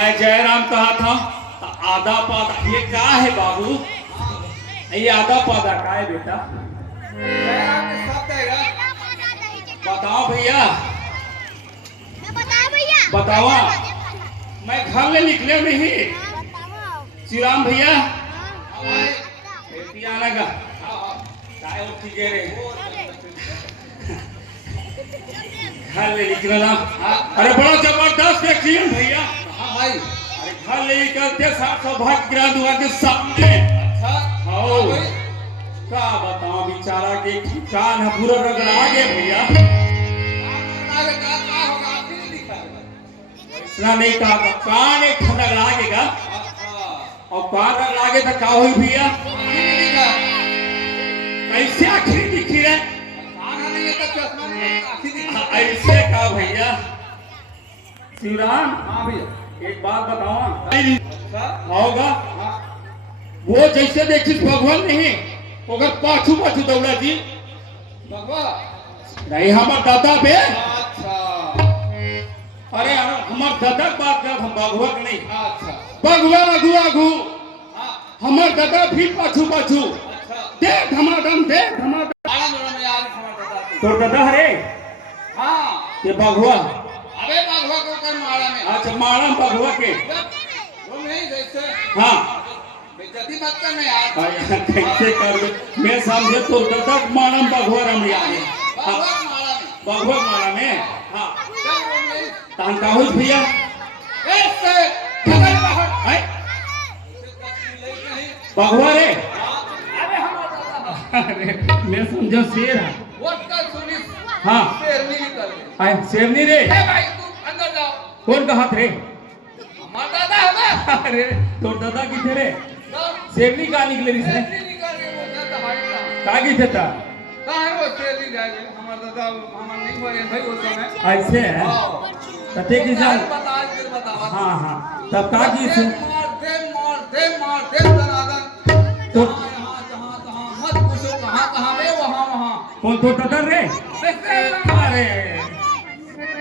मैं जयराम कहा था आधा पादा ये क्या है बाबू? ये आधा पादा का है बेटा? बताओ भैया, बताओ। मैं घर ले निकले नहीं श्री राम भैया लगा घर ले निकला। अरे बड़ा जबरदस्त एक्सीडेंट भैया। हाँ भाई, अरे घर ले निकलते साथ सौभाग्य गिरा दुआ के सामने। हाँ क्या बताओ बेचारा के कान है पूरा रगड़ा गया भैया। इतना नहीं कहा कान एक रगड़ा गएगा और कान रगड़ा गए तो क्या हुई भैया? कैसे आखिरी दिखी रहे? ऐसे का भैया श्री राम। हाँ भैया, एक बात बताओ होगा वो जैसे देखी भगवान नहीं अगर पाछू पाछू दौड़ा जी नहीं हमार दादा बे। अच्छा, अरे हमार दादा बात कर हम भगवा नहीं। अच्छा, भगवा अगू अगू हाँ, हमार दादा भी पाछू पाछू अच्छा, देख धमाधम देख धमाधम। तो दादा हरे हाँ, ये भगवा अबे बाघवा को कर मारा में। अच्छा मारा भगवा के वो नहीं जैसे हाँ बेइज्जती मत करना यार। कैसे कर मैं समझे तो दादा मारा भगवा रम यार बाघवा मारा में, भगवा मारा में। हाँ क्या वो नहीं तान का हुई भैया ऐसे बगल बाहर है भगवा रे। अबे हमारा अरे मैं समझो शेर है। व्हाट का सुनी हाँ शेरनी निकल गई। आए शेरनी रे। ए भाई तू अंदर जाओ। कौन का हाथ रे? हमारा दादा है ना। अरे तो दादा किथे रे? तो शेरनी का निकले री से शेरनी निकल गई वो दादा भाई का। का किथे था? कहाँ है वो शेरनी जाएगी? हमारा दादा हमारा नहीं बोले भाई वो समय। ऐसे है हाँ। तते की जान। बता फिर बतावा। हाँ हाँ तब का की से मार दे दनादन। तो यहाँ जहाँ तहाँ मत पूछो कहाँ में वहाँ वहाँ। कौन तो दादा रे? अरे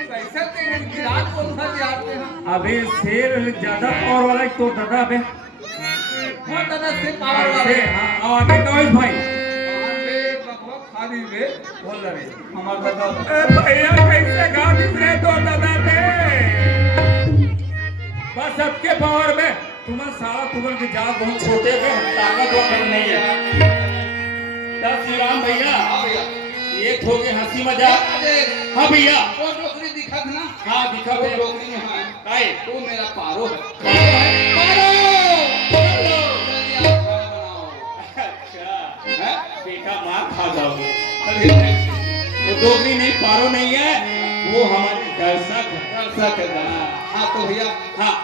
कैसे तेरे गिराज को उधर जाते हैं? अबे शेर ज्यादा पावर वाला है तो दादा बे वो दादा से पावर वाले। ऐसे हाँ और आगे कौन भाई? बे बकवा खाली बे बोल रहे हमारा दादा। ए भैया कैसे गा दिख तो दादा बे बस सबके पावर में तुम्हारा सारा तुम्हारे के जाल बहुत छोटे पे ताकत वाला नहीं है। तब श्री राम भैया हाँ भैया, एक हो गए हंसी मजाक। हाँ भैया वो टोकरी दिखा था ना। हाँ दिखा वो दे टोकरी में है काय तो मेरा पारो है। पारो जल्दी आप खाना बनाओ। अच्छा हैं? बेटा मार खा जाओगे। वो डोगरी नहीं पारो नहीं है वो हमारे दर्शक है। दर्शक है। हाँ तो भैया हाँ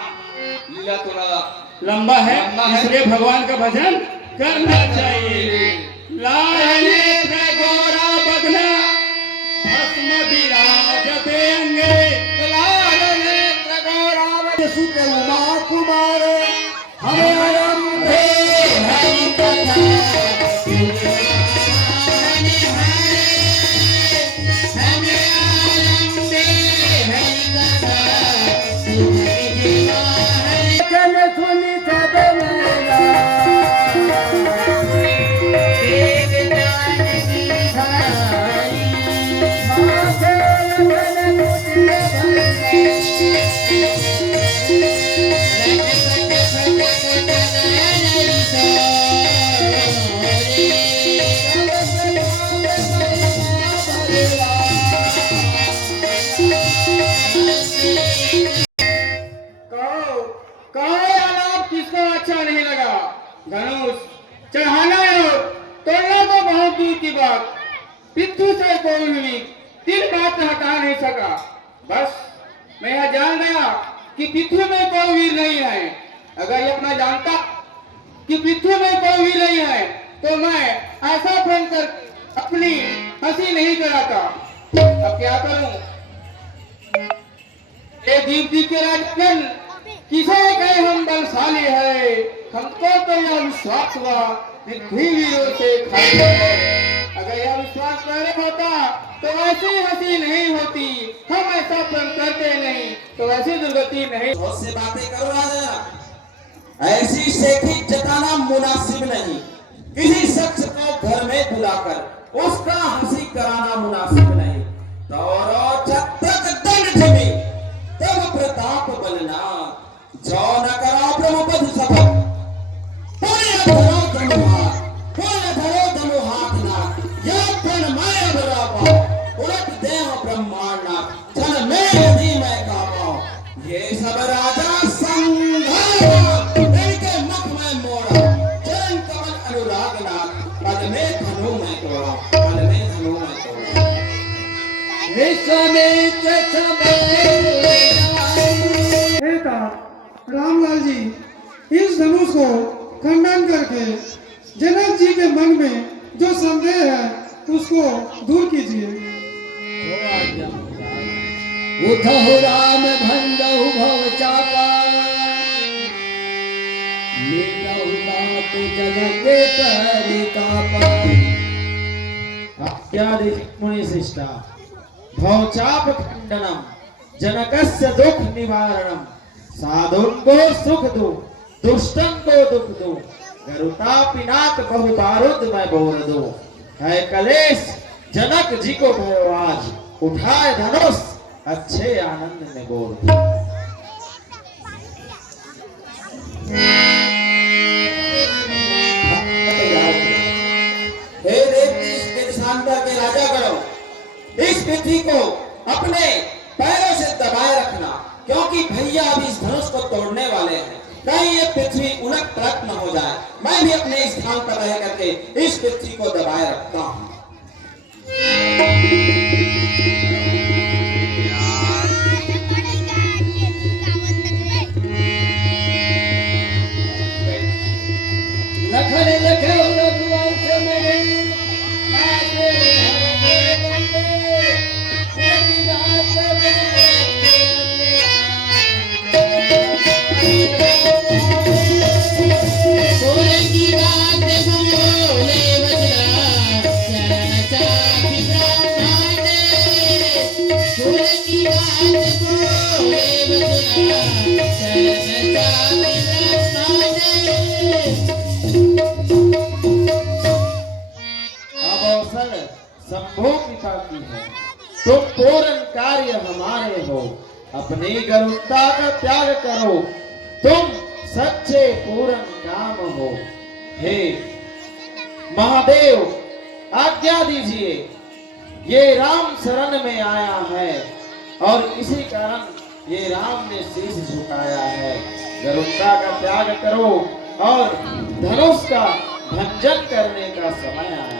लीला थोड़ा लंबा है लंबा है। इसलिए भगवान का भजन करना चाहिए। लाल नेत्र गोरा बदना भस्म विराजते अंगे लाल नेत्र गौरव सुत उमा कुमार हमें आरंभे हरि कथा चल सुनी सब मेरा देव जानकी भाई माथे लगन मुझे कहो आलाप किसको अच्छा नहीं लगा? धनुष चढ़ाना है तोड़ना तो बहुत दूर की बात। पिट्ठू से कोई हुई तिल बात हटा नहीं सका। बस मैं यह जान गया कि पिट्ठू में कोई वीर नहीं है। अगर ये अपना जानता कि पिट्ठू में कोई वीर नहीं है तो मैं ऐसा बनकर अपनी हंसी नहीं कराता। अब क्या करूं? ये दीप जी के राजन किसे कहे हम बलशाली है। हमको तो यह विश्वास हुआ पृथ्वी वीरों से खाली है। अगर यह विश्वास पहले होता तो ऐसी हंसी नहीं होती। हम ऐसा प्रण करते नहीं तो ऐसी दुर्गति नहीं। बहुत से बातें करो राजा, ऐसी शेखी जताना मुनासिब नहीं। किसी शख्स को घर में बुलाकर उसका हंसी कराना मुनासिब नहीं। दौरो जब तक दंड जमी तब प्रताप बनना, जो न करा ब्रह्मपद सफल पुण्य धरो धनुहाथ, पुण्य धरो धनुहाथ ना, यह प्रण माया बराबर उलट देह ब्रह्मांडा, जन में यदि मैं कामा ये सब राजा संघार इनके मुख में मोड़ा, चरण कमल अनुराग नाथ, पद में धनु में तोड़ा, पद में धनु में तोड़ा। विश्वामित्र बेटा रामलाल जी, इस धनुष को खंडन करके जनक जी के मन में जो संदेह है उसको दूर कीजिए। उठहु राम भंडहु भव चापा, लीलहु नाथ जगत परितापा। इत्यादि मुनिशिष्टा भवचाप खंडनम जनकस्य दुख निवारणम, साधुन को सुख दो दुष्टन को दुख दो, गरुता पिनाक बहु बारूद मैं बोल दो। है कलेश जनक जी को भयो आज, उठाए धनुष अच्छे आनंद में बोल दो। हे देवती, इस शांता के राजा करो, इस पृथ्वी को अपने पैरों से दबाए रखना, क्योंकि भैया अभी इस धनुष को तोड़ने वाले हैं। कहीं ये पृथ्वी उलट पलट न हो जाए। मैं भी अपने स्थान पर रह करके इस पृथ्वी को दबाए रखता हूँ। लखन लखे रघुवंश में आगे शंभो पिता की है, तुम पूर्ण कार्य हमारे हो, अपनी गरुड़ता का त्याग करो, तुम सच्चे पूर्ण काम हो। हे महादेव आज्ञा दीजिए, ये राम शरण में आया है और इसी कारण ये राम ने शीश झुकाया है। गरुड़ता का त्याग करो और धनुष का भंजन करने का समय आया है।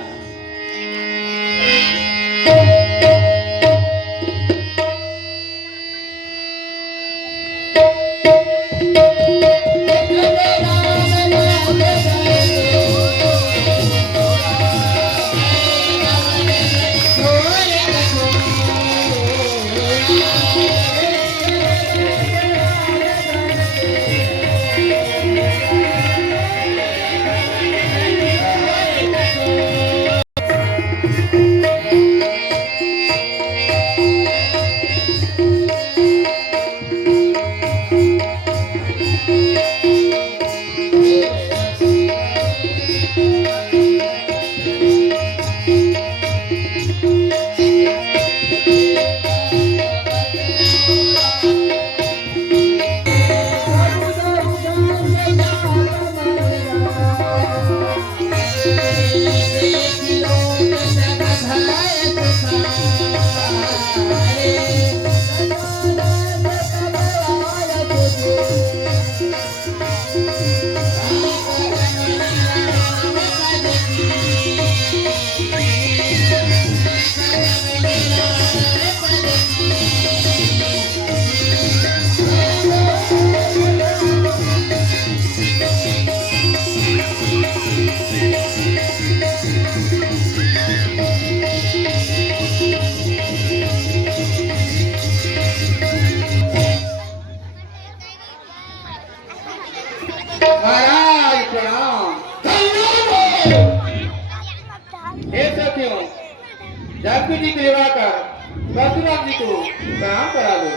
प्रणाम करा दो।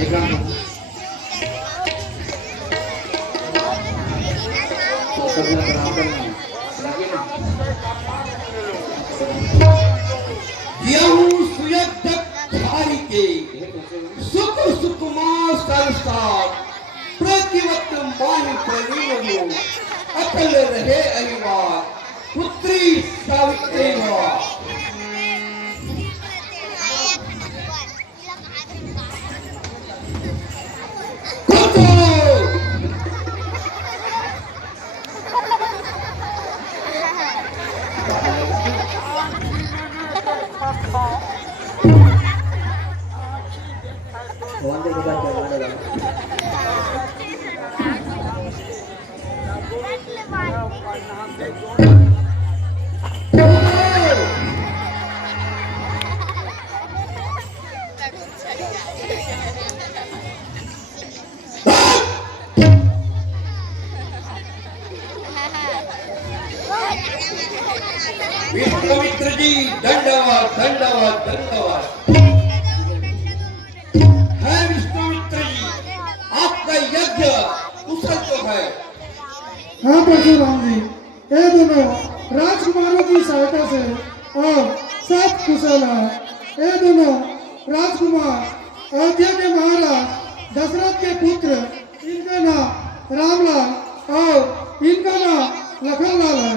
एक काम करो। तो सबने प्रणाम करना है। लगे ना? किया हूँ सुयत धारी के सुख सुकुमा संसार प्रतिवत मान प्रवीण अकल रहे अनिवार पुत्री सावित्री माँ विश्वामित्र जी दंडवत दंडवत दंडवत। है विश्वामित्र जी, आपका यज्ञ कुशल तो है। हाँ परशुराम जी, ये दोनों राजकुमारों की सहायता से और सब कुशल है। ये दोनों राजकुमार अयोध्या के महाराज दशरथ के पुत्र, इनका नाम रामलाल और इनका नाम लखनलाल है।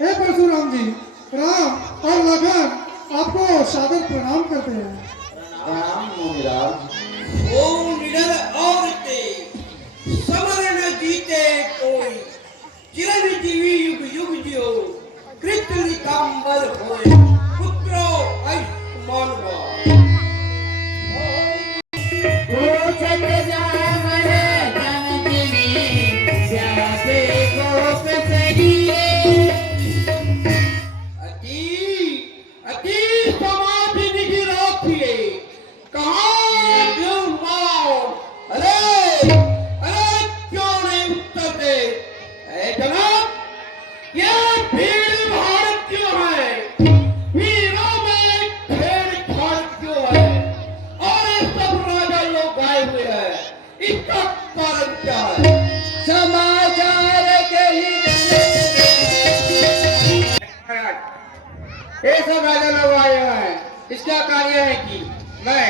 हे परशुराम जी, राम और लखन आपको सादर प्रणाम करते हैं। प्रणाम मोहिराज। ओ निडर औरते समर न जीते कोई चिरंजीवी युग युग जियो कृत निकांबर होए पुत्रो आयुष्मान भव। ये सब राजा लोग आए हुए हैं। इसका कार्य है कि मैं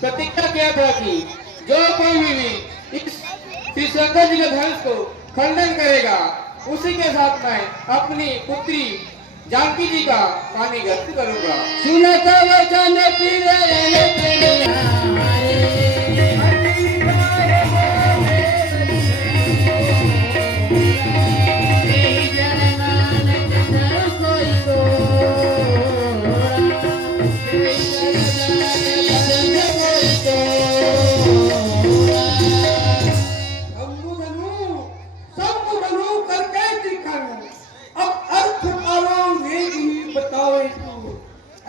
प्रतिज्ञा किया था कि जो कोई भी इस श्री शंकर जी के धनुष को खंडन करेगा उसी के साथ मैं अपनी पुत्री जानकी जी का पानी ग्रस्त करूंगा। सुनत वचन पीरे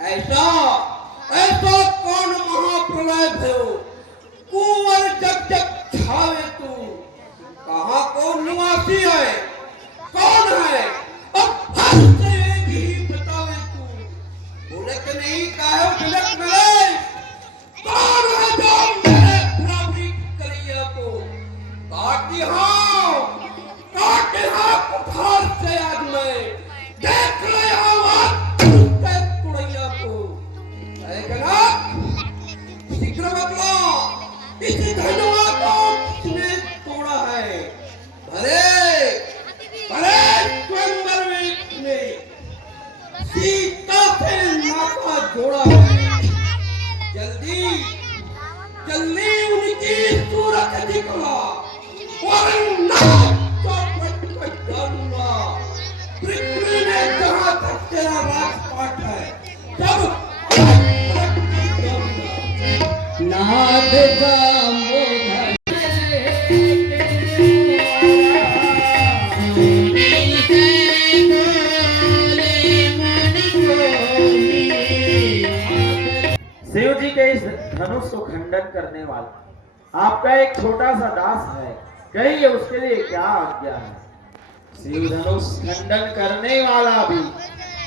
ऐसा ऐसा कौन महाप्रलय भयो कुंवर जग जग छावे तू कहाँ कौन निवासी है कौन है अब हर से एक ही बतावे तू बोले कि नहीं काहे बिलक मिले कौन है जो मेरे बराबरी करिया को काट दिया कुठार से आज मैं देख रहा हूँ शीघ्र बदलो इस धनुआ को किसने तोड़ा है भले भले स्वयंवर में किसने सीता से नाता जोड़ा है जल्दी जल्दी उनकी सूरत दिखला वरना चौपट डालूंगा पृथ्वी में जहां तक तेरा राजपाट है सब नाथ दामोदर के इस धनुष को खंडन करने वाला आपका एक छोटा सा दास है, कहिए उसके लिए क्या आज्ञा है। शिव धनुष खंडन करने वाला भी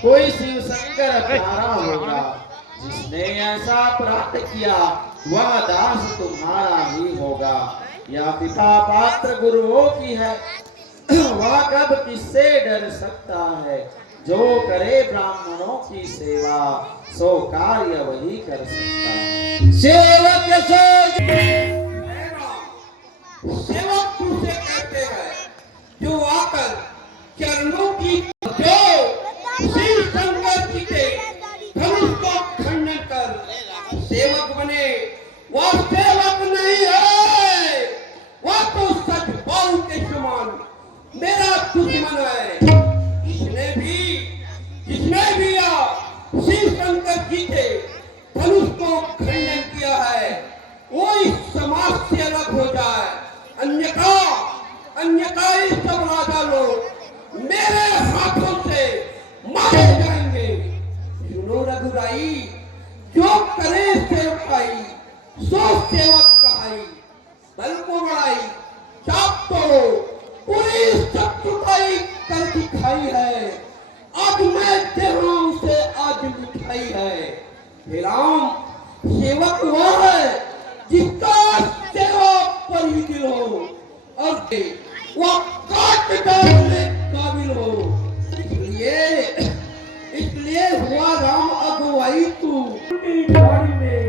कोई शिव शंकर प्यारा होगा, जिसने ऐसा अपराध किया वह दास तुम्हारा ही होगा। या पिता पात्र गुरुओं की है, वह कब किससे डर सकता है। जो करे ब्राह्मणों की सेवा, सो कार्य वही कर सकता है। सेवक सेवक तुझे कहते हैं जो आकर चरणों की जो शिव शंकर जी के धनुष को खंडन कर सेवक बने, वह सेवक नहीं है, वह तो सच बाऊ के समान मेरा दुश्मन है। जिसने भी शिव शंकर जी के धनुष को खंडन किया है वो इस समाज से अलग हो जाए, अन्यथा इस सब राजा लोग मेरे हाथों से मारे जाएंगे। सुनो रघुराई, जो करे सेवकाई सो सेवक कहाई। बल को बढ़ाई, चाप तोड़ो, पूरी शत्रुताई कर दिखाई है। आज मैं दे रहा हूं उसे आज मिठाई है। हे राम, सेवक वह है जिसका सेवा पर ही दिल हो और वह काट डालने काबिल हो। इसलिए हुआ राम अगुवाई तू गाड़ी में,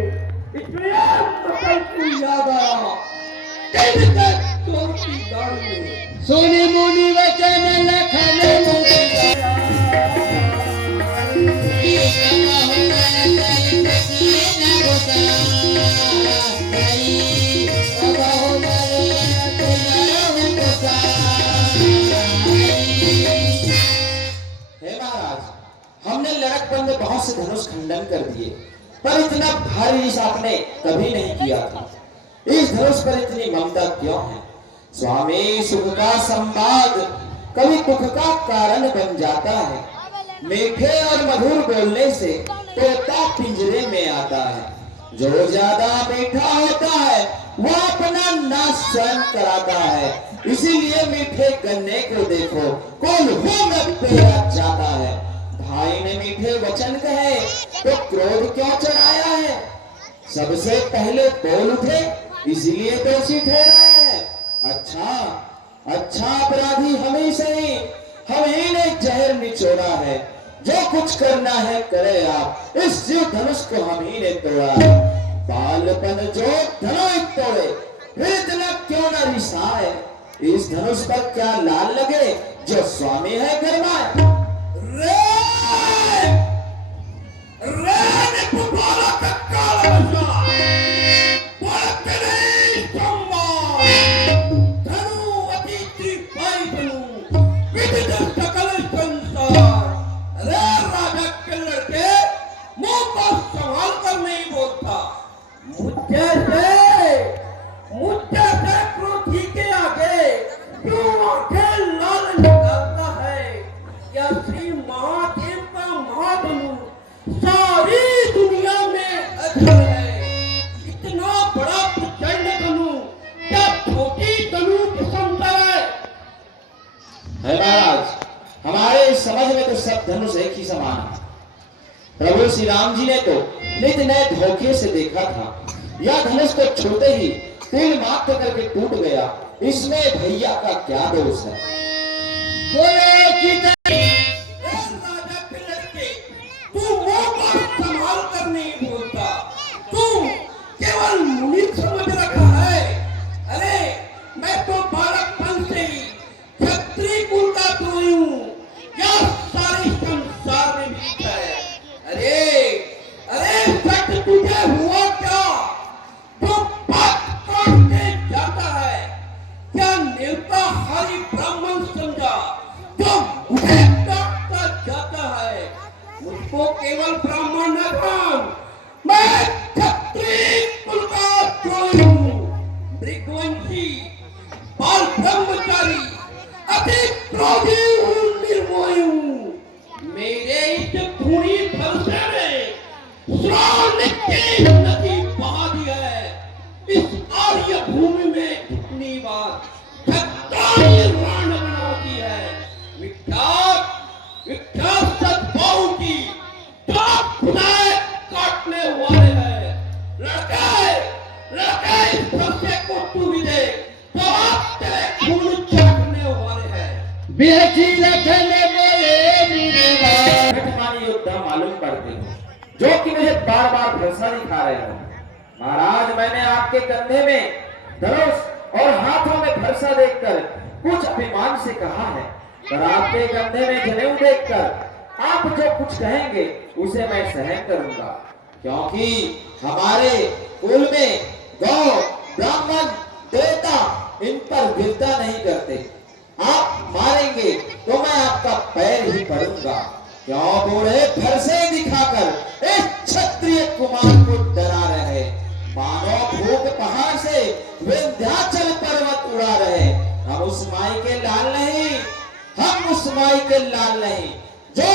इसलिए मतलब तू याद आया चोर की गाड़ी में। सुनि मुनि वचन लखन मुनि हमने लड़कपन में बहुत से धनुष खंडन कर दिए, पर इतना भारी रिस आपने कभी नहीं किया था। इस धनुष पर इतनी ममता क्यों है? स्वामी, सुख का संवाद कभी दुख का कारण बन जाता है। मीठे और मधुर बोलने से तोता पिंजरे में आता है। जो ज्यादा मीठा होता है वह अपना नाश स्वयं कराता है। इसीलिए मीठे गन्ने को देखो, कौन हो में पेरा जाता है। भाई ने मीठे वचन कहे तो क्रोध क्यों चढ़ाया है? सबसे पहले बोल उठे, इसीलिए दोषी ठहरा है। अच्छा अपराधी हम ही सही, हम ही ने जहर निचोड़ा है। जो कुछ करना है करे आप, इस शिव धनुष को हम ही ने तोड़ा है। बालपन जो धनुष तोड़े, फिर इतना क्यों न रिसाए। इस धनुष पर क्या लाल लगे, जो स्वामी है गरमाए। सारी दुनिया में अजर है। इतना बड़ा प्रचंड धनु क्या छोटी धनु की क्षमता है? महाराज, हमारे समझ में तो सब धनुष एक ही समान है। प्रभु श्री राम जी ने तो नित नए धोखे से देखा था। यह धनुष को छूते ही तिल मात्र करके टूट गया। इसमें भैया का क्या दोष है? बोले केवल मुनि समझ रखा है। अरे मैं तो बालकपन से ही क्षत्रिय कुल का द्रोही हूँ, क्या सारे संसार में भी है। अरे सच तुझे हुआ क्या? जो बात करके जाता है, क्या नेवता हरि ब्राह्मण समझा जो मुझे काटता जाता है? मुझको केवल ब्राह्मण न मान, मैं क्षत्रिय कुल का द्रोही हूँ, मृगवंशी, बाल ब्रह्मचारी, अति क्रोधी हूँ, निर्मोही हूँ। मेरे इस खूनी फलसे में श्रावण की नदी मालूम पड़ते हो, जो कि मुझे बार बार भरोसा दिखा रहे हो। महाराज, मैंने आपके कंधे में धनुष और हाथों में भरोसा देखकर कुछ अभिमान से कहा है, पर आपके कंधे में जनेऊ देखकर आप जो कुछ कहेंगे उसे मैं सहन करूंगा, क्योंकि हमारे कुल में गौ, ब्राह्मण, देवता इन पर विरता नहीं करते। आप मारेंगे तो मैं आपका पैर ही पड़ूंगा। क्यों बूढ़े भरसे दिखाकर इस क्षत्रिय कुमार को डरा रहे, मानो भूख पहाड़ से विंध्याचल पर्वत उड़ा रहे। हम उस माई के लाल नहीं, हम उस माई के लाल नहीं जो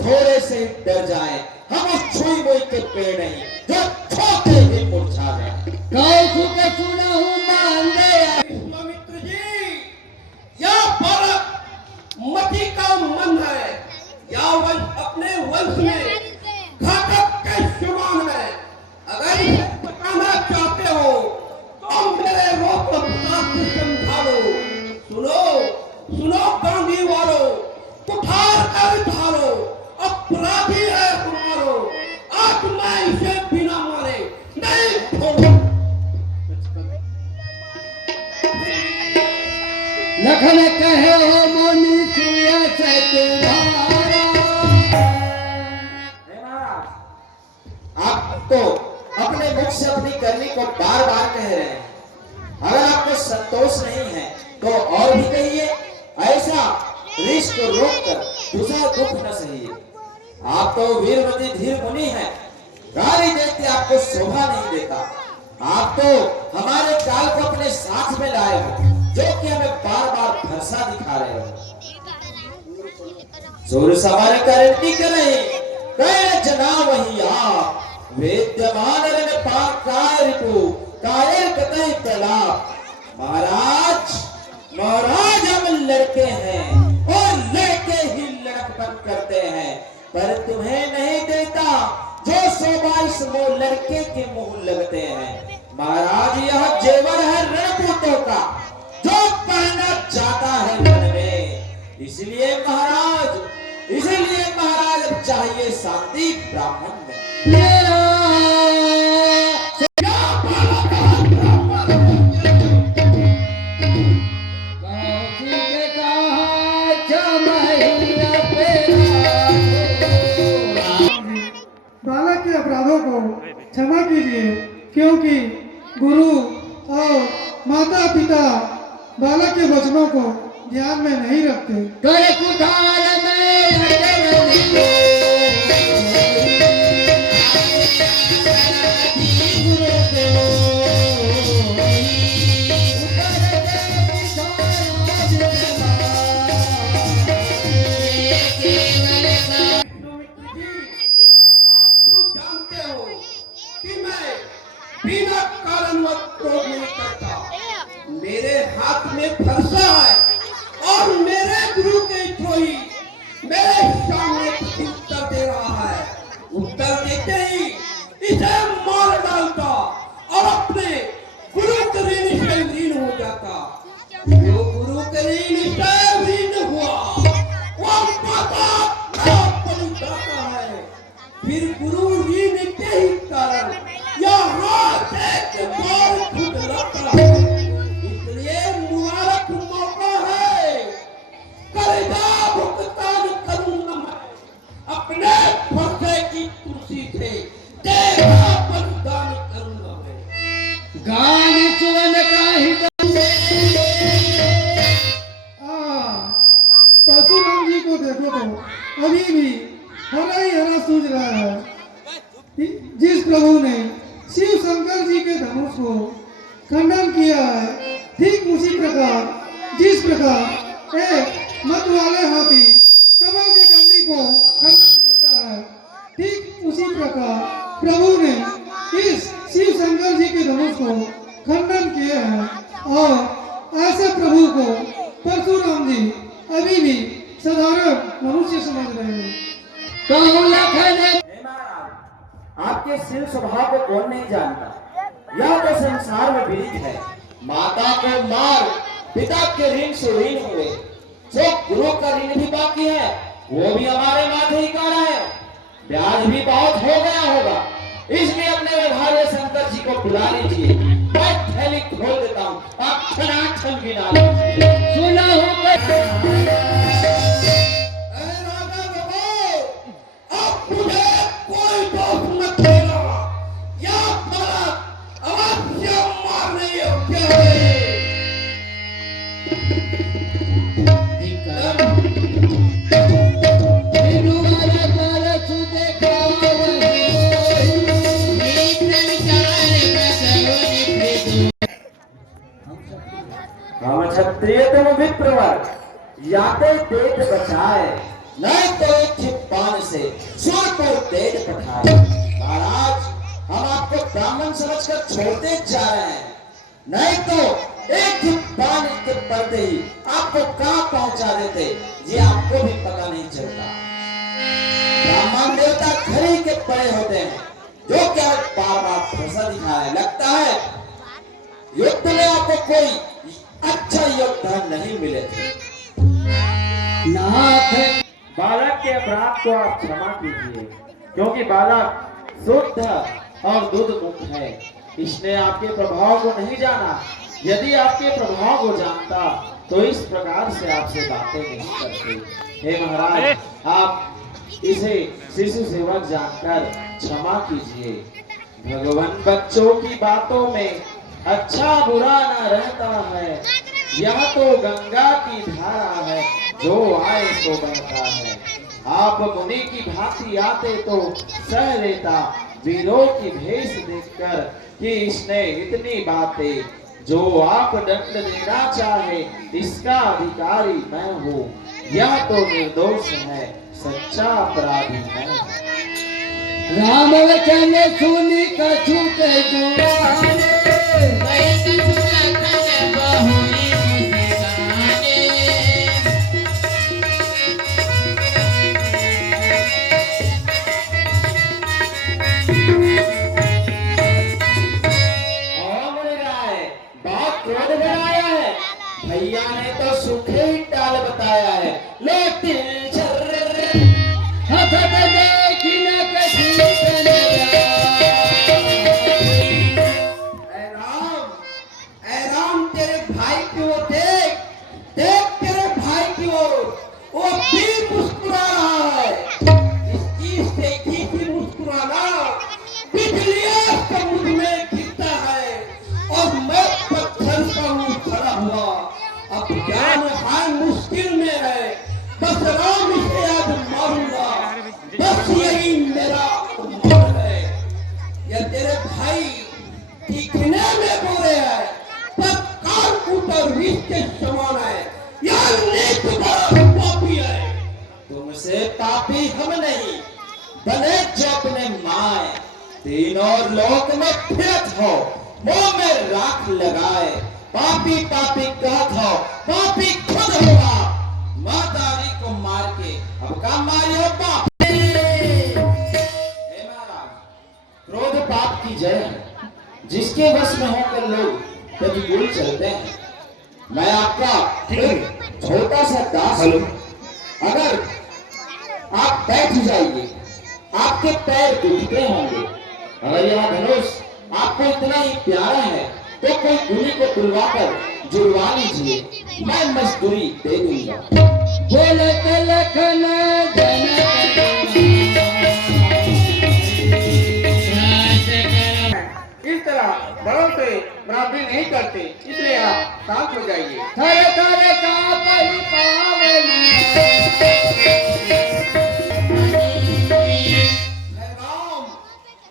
थोड़े से डर जाए। हम उस छुई मुई के पेड़ नहीं जो छोटे ही मुरझा जाए। कौसु के सुना हूँ मान ले। विश्वामित्र जी, यह बालक मति का मन है, या वंश अपने वंश में घातक के समान है। अगर इसे बचाना चाहते हो तो मेरे रोक से समझा लो। सुनो सुनो गांधी वालों, कुठार कर धारो, अपराधी है तुम्हारो। आज मैं इसे बिना मारे नहीं छोड़ूं। लखन कहे हो मोनी सुया से तुम्हारा। आप तो अपने मुख से अपनी करनी को बार बार कह रहे हैं। अगर आपको संतोष नहीं है तो और भी कहिए। ऐसा ऋष को रोककर दूसरा दुख न सहिए। आप तो वीरवती धीर मुनि हैं, गाली देते आपको शोभा नहीं देता। आप तो हमारे काल को अपने साथ में लाए हो, जो कि हमें बार बार भरोसा दिखा रहे हो। सूर्य सवार करती करें कह जना वही आप, विद्यमान रण पार काय रिपु कायर कतई प्रलाप। महाराज महाराज, हम लड़के हैं और लड़के ही लड़कपन करते हैं, पर तुम्हें नहीं देता जो शोभा इस मुंह लड़के के मुंह लगते हैं। महाराज, यह जेवर है रणपूतों का जो पहना जाता है मन में। इसलिए महाराज अब चाहिए शांति ब्राह्मण में। बालक के अपराधों को क्षमा कीजिए, क्योंकि गुरु और माता पिता बालक के वचनों को ध्यान में नहीं रखते। कर कुठार में बिना कारणवश क्रोध नहीं करता। मेरे हाथ में फरसा है और मेरे गुरु के द्रोही मेरे सामने उत्तर दे रहा है। उत्तर देते ही इसे मार डालता और अपने गुरु के ऋण से लीन हो जाता। जो गुरु के ऋण से लीन हुआ वो माता बन जाता है। फिर गुरु ऋण के ही कारण इसलिए मुबारक मौका है, कर्जा भुगतान करूंगा मैं अपने फरसे की कुर्सी से, तेरा बलिदान करूंगा मैं। गान सुवन का ही परशुराम जी को देखो तो अभी भी हरा ही हरा सूझ रहा है। जिस प्रभु ने शिव शंकर जी के धनुष को खंडन किया है, ठीक उसी प्रकार जिस प्रकार एक मत वाले हाथी कमल के डंडी को खंडन करता है, ठीक उसी प्रकार प्रभु ने इस शिव शंकर जी के धनुष को खंडन किया है। और ऐसे प्रभु को परशुराम जी अभी भी साधारण मनुष्य समझ रहे हैं। कहूँ लखन आपके शील स्वभाव को कौन नहीं जानता। यह तो संसार में विदित है। माता को मार पिता के ऋण से ऋण हुए, जो गुरु का ऋण भी बाकी है वो भी हमारे माथे ही काढ़ा है। प्याज भी बहुत हो गया होगा, इसलिए अपने व्यवहार्य शंकर जी को बुला लीजिए। मैं थैली खोल देता हूँ, आप खनाखन गिना लीजिए। सुना हो राजा बाबू, अब मुझे कोई दोष मत देना, या फर्क अवश्य मारने योग्य है। हम क्षत्रिय तुम विप्रवर, या तो तेज बचाए, नहीं तो एक क्षिपाण से सुर को तेज पठाए। महाराज, हम आपको ब्राह्मण समझकर छोड़ते जा रहे हैं, नहीं तो एक क्षिपाण के पड़ते ही आपको कहां पहुंचा देते, ये आपको भी पता नहीं चलता। ब्राह्मण देवता खरी के पड़े होते हैं, जो क्या बार बार भरोसा दिखाए। लगता है युद्ध में आपको कोई अच्छा योद्धा नहीं मिले थे। नाथ बालक के अपराध को आप क्षमा कीजिए, क्योंकि बालक शुद्ध और दूध मुक्त है। इसने आपके प्रभाव को नहीं जाना। यदि आपके प्रभाव को जानता तो इस प्रकार से आपसे बातें नहीं करते। हे महाराज, आप इसे शिशु सेवक जानकर क्षमा कीजिए। भगवान बच्चों की बातों में अच्छा बुरा न रहता है। यह तो गंगा की धारा है, जो आए सो बहता है। आप मुनि की भांति आते तो सह लेता वीरों की भेष देखकर कि इसने इतनी बातें। जो आप दंड देना चाहे, इसका अधिकारी मैं हूँ। यह तो निर्दोष है, सच्चा अपराधी मैं हूँ। राम वचन सुनी कछु के जुआने, भैया ने तो सूखे ही टाल बताया है। लो तिल छर्र हथ देखी न कछु कने ऐ राम, तेरे भाई की ओर देख, देख तेरे भाई की ओर, वो भी मुस्कुरा रहा है। इसकी सेठी की मुस्कुराना बिजलियां समुद्र में गिरता है, और मैं पत्थर का हूँ खड़ा हुआ। अब जान हाय मुश्किल में है, बस राम इसे आज मारूंगा, बस यही मेरा उम्र है। यह तेरे भाई दिखने में बुरे है, पर कानकूट और विष के समान है। यह नीच बड़ा पापी है। तुमसे पापी हम नहीं बने, जो अपने माए तीनों लोक में फिरत हो, मुंह में राख लगाए। पापी पापी कहत हो, पापी खुद होगा। मातारी को मार के अब का मारियो बाप। हे महाराज, क्रोध पाप की जड़ है, जिसके वश में होकर लोग प्रतिकूल चलते हैं। मैं आपका एक छोटा सा दास हूं। अगर आप बैठ जाइए, आपके पैर दुखते होंगे। अगर यह धनुष आपको इतना ही प्यारा है तो कोई गुली को बुलवाकर जुड़वा लीजिए, मैं मजदूरी दे दूंगा। बोलत लखन इस तरह बड़ों से बराबरी नहीं करते, इसलिए आप शांत हो जाइए। थर थर कांपहि पावनी।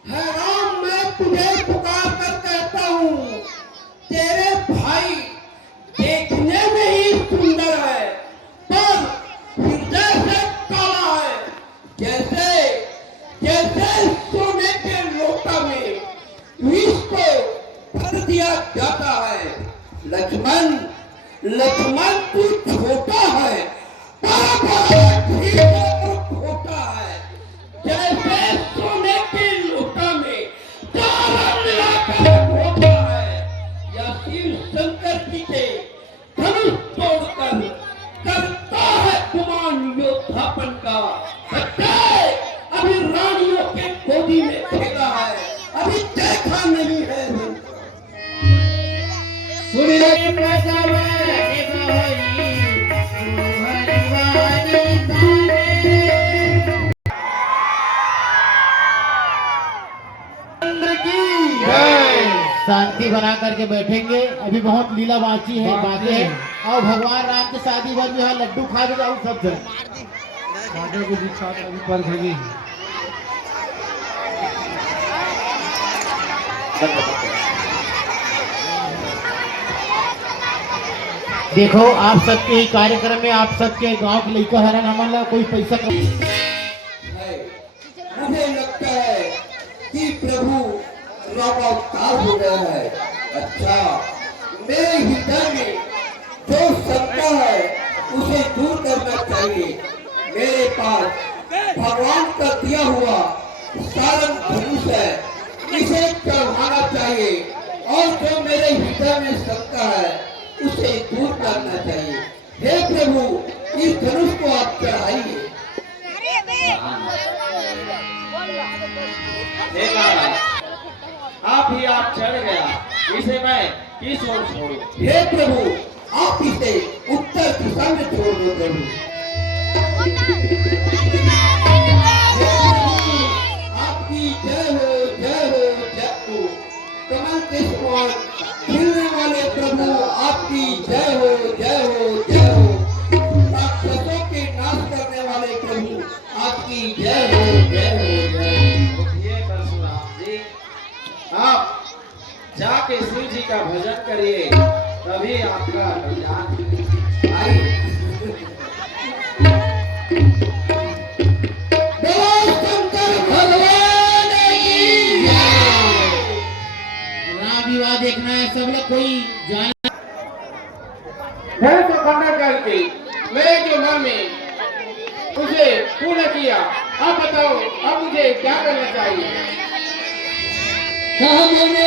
है राम, मैं तुझे पुकार कर कहता हूँ, तेरे भाई देखने में ही सुंदर है, पर हृदय से काला है। जैसे जैसे सोने के लोटा में विष को भर दिया जाता है। लक्ष्मण, लक्ष्मण तू छोटा है, खोटा है। जैसे सोने के लोटा में तारा मिलाकर होता है, या शिव शंकर जी के धनुष तोड़कर करता है गुमान योद्धापन का। अभी राम नहीं है। सुनिए शांति बना करके बैठेंगे। अभी बहुत लीला बाकी है, बातें हैं। और भगवान राम की शादी पर जो है लड्डू खा के जाऊँ सब से देखो आप सबके ही कार्यक्रम में आप सबके गांव के लड़का हैरान हमारा कोई पैसा है। मुझे लगता है कि प्रभु राम अवतार हो गया है। अच्छा, मेरे हृदय में जो शंका है उसे दूर करना चाहिए। मेरे पास भगवान का दिया हुआ सारंग धनुष है, इसे चढ़ाना चाहिए और जो मेरे हृदय में शंका है उसे दूर करना चाहिए। हे प्रभु, इस धनुष को आप चढ़ाइए। आप ही आप चढ़ गया, इसे मैं किस ओर छोड़ूं? हे प्रभु, आप इसे उत्तर दिशा में छोड़ दो प्रभु। आपकी जय हो, जय हो, जय हो। कमल के समान खिलने वाले प्रभु, आपकी जय हो, जय हो, जय हो। राक्षसों के नाश करने वाले प्रभु, आपकी जय हो, जय हो, जय हो। ये परशुराम जी, आप जाके शिव जी का भजन करिए, तभी आपका कल्याण आइए। बोलो शंकर भगवान की जय। राम विवाह देखना है सब लोग, कोई जाना है तो खंडन करके मेरे जो मन में उसे पूर्ण किया। अब बताओ, अब मुझे क्या करना चाहिए? हमने